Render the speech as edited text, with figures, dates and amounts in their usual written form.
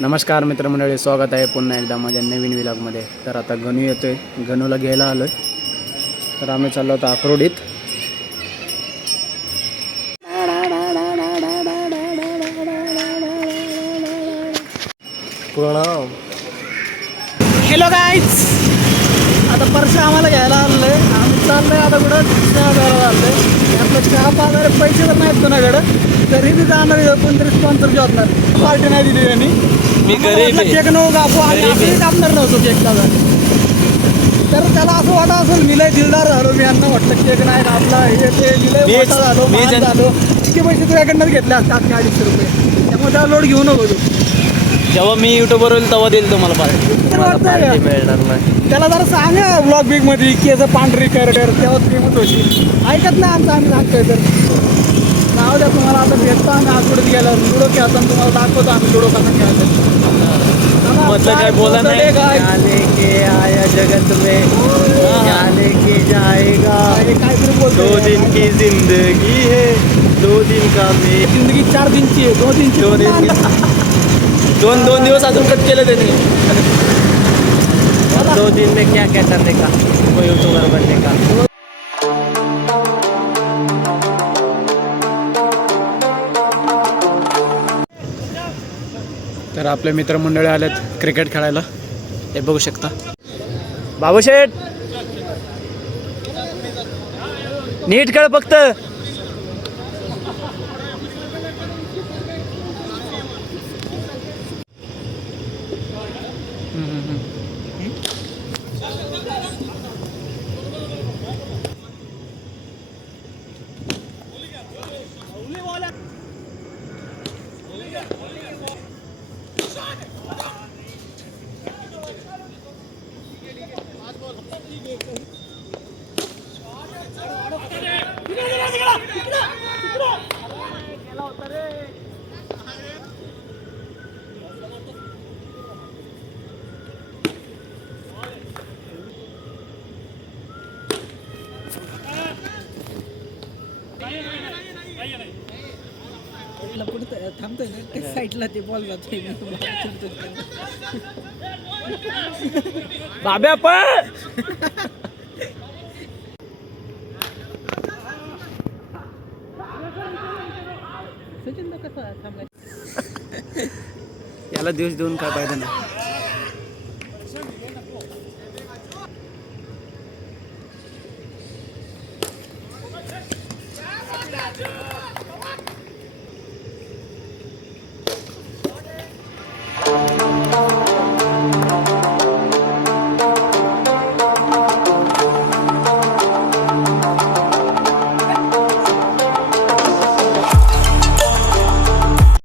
नमस्कार मित्रमंडळी, स्वागत आहे पुन्हा एकदा माझ्या नवीन व्लॉगमध्ये. तर आता गणू येतोय, गणूला घ्यायला आलोय. तर आम्ही चाललो होतो अक्रोडीत. हॅलो गाईज, आता परशा आम्हाला घ्यायला आलोय. आम्ही चाललोय आता कुठं चहा घ्यायला चाललोय. आपलं चहा पाहणारे पैसे तर नाहीत कोणाकडं, तरी बी जाणार कोणतरी स्पॉन्सर जोडणार. पार्टी नाही दिली त्यांनी. मी गरीब आहे. केक नको कापू आणि आपली कापणार नव्हतो केक दादा. तर त्याला असं वाटत असेल मी लय दिलदार झालो, मी यांना वाटलं केक नाही कापला, हे ते मी मोठा झालो, मी झालो. इतके पैसे तुझ्याकडनंच घेतले असतात 250 रुपये. त्यामुळे त्याला लोड घेऊ नको तू. जेव्हा मी युट्यूबवर होईल तेव्हा देईल तुम्हाला पार्टी मिळणार नाही. त्याला जरा सांगा ब्लॉग बिग मध्ये की याचं पांढरी कर तेव्हा किंमत होती. ऐकत नाही आमचं, आम्ही सांगतोय. तर नाव द्या तुम्हाला. आता भेटतो आम्ही आठवड्यात गेल्यावर लुडो खेळताना तुम्हाला दाखवतो आम्ही लुडो कसा खेळतो. मतलब काय बोला नाही. आने के आया जगत में जाने के जाएगा. काहीतरी बोलतो. 2 दिन की जिंदगी है, 2 दिन का मी. जिंदगी 4 दिनची आहे, 2 दिनची. 2 दिवस अजून कट केले त्यांनी. 2 दिन में क्या क्या करने का, कोई यूट्यूबर बनने का. तर आपले मित्रमंडळी आलेत क्रिकेट खेळायला, हे बघू शकता. बाबूशेठ नीट खेळ फक्त. थांबतोय ना साईडला, ते बॉल जातोय. बाब्या पण याला दिवस देऊन काय फायदा नाही.